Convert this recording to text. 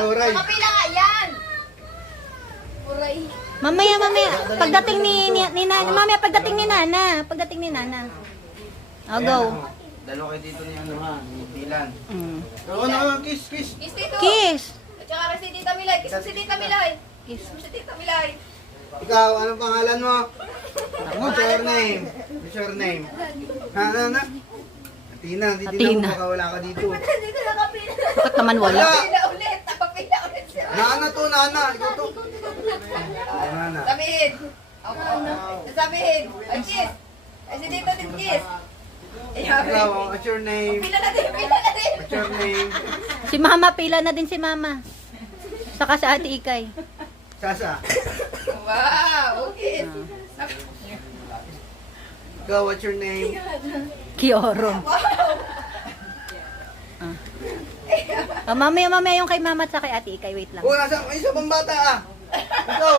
Oray. Nakapila nga yan. Oray. Mamaya. Pagdating ni Nana. Mamaya, pagdating ni Nana. Oh, go. Dalo kayo dito ni ano ha, ni Dylan. Mm. Kiss. Kiss dito. Kiss. At saka si Tita Milay. Kiss mo si Tita Milay. Kiss mo si Tita Milay. Ikaw, anong pangalan mo? What's your name? What's your name? Ha, na? Athena, hindi Athena. na baka wala ka dito. Hindi ko nakapila. Bakit naman wala? Nakapila ulit. Nakapila ulit siya. Nana to, Nana. Ikaw to. Nana. Sabihin. Ako. Sabihin. Ay, kiss. Ay, si Tita din kiss. Ikaw, what's your name? Pila na din. What's your name? Si Mama, pila na din si Mama. Saka si Ate Ikay. Sasa. Wow. Okay. Ikaw, what's your name? Kioro. Mamaya yung kay Mama at saka kay Ate Ikay. Wait lang. Oh, nasa, may isa pang bata ah. Ikaw.